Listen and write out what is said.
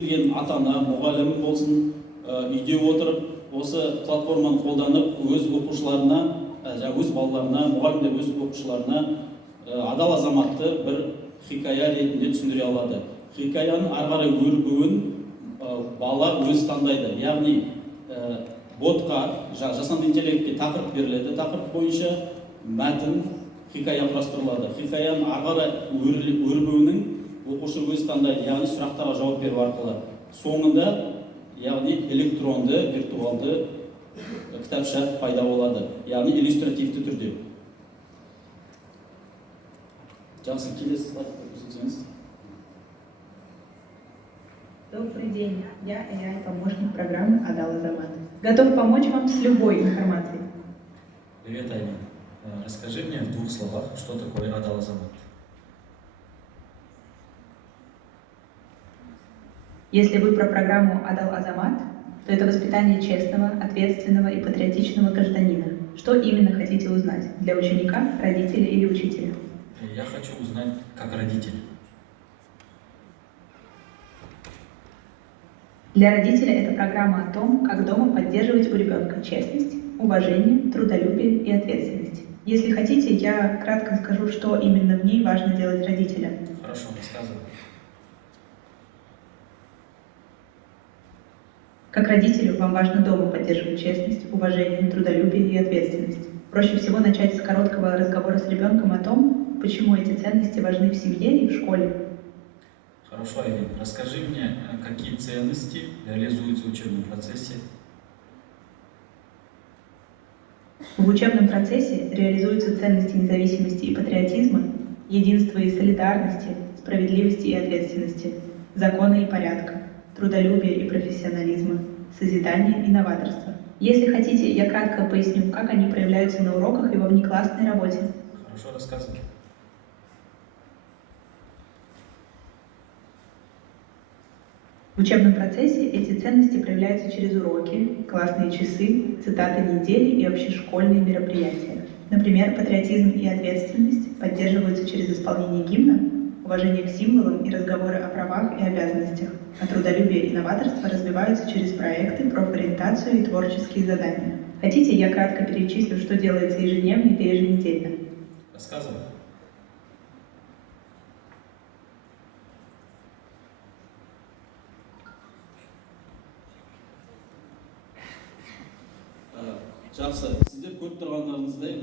келген ата-ана, мұғалім болсын, үйде отырып осы платформаны қолданып өз оқушыларына, өз балаларына, мұғалімдер өз оқушыларына адал азаматты бір хикая ретінде түсіндіре алады. Хикаяның ары қарай өрбуін бала өз таңдайды. Яғни ботқа, жасанды интеллектке тақырып беріледі. Тақырып бойынша мәтін хикая құрастырылады. Хикаяның ары қарай өрбуінің оқушы өз таңдайды, яғни сұрақтарға жауап беру арқылы. Соңында, яғни электронды, виртуалды кітапша пайда болады, яғни иллюстративті түрде. Жақсы, келесі слайд көрсетсеңіз. Добрый день, я AI-помощник программы Адал Азамат. Готов помочь вам с любой информацией. Привет, Айна. Расскажи мне в 2 словах, что такое Адал Азамат. Если вы про программу Адал Азамат, то это воспитание честного, ответственного и патриотичного гражданина. Что именно хотите узнать? Для ученика, родителя или учителя? Я хочу узнать, как родитель. Для родителя это программа о том, как дома поддерживать у ребенка честность, уважение, трудолюбие и ответственность. Если хотите, я кратко скажу, что именно в ней важно делать родителям. Хорошо, рассказывай. Как родителю вам важно дома поддерживать честность, уважение, трудолюбие и ответственность. Проще всего начать с короткого разговора с ребенком о том, почему эти ценности важны в семье и в школе. Хорошо, Айна, расскажи мне, какие ценности реализуются в учебном процессе. В учебном процессе реализуются ценности независимости и патриотизма, единства и солидарности, справедливости и ответственности, закона и порядка, трудолюбия и профессионализма, созидания и новаторства. Если хотите, я кратко поясню, как они проявляются на уроках и во внеклассной работе. Хорошо, рассказывай. В учебном процессе эти ценности проявляются через уроки, классные часы, цитаты недели и общешкольные мероприятия. Например, патриотизм и ответственность поддерживаются через исполнение гимна, уважение к символам и разговоры о правах и обязанностях, а трудолюбие и новаторство развиваются через проекты, профориентацию и творческие задания. Хотите, я кратко перечислю, что делается ежедневно и еженедельно? Рассказывай. Жақсы, сіздер көріп тұрғандарыңыздай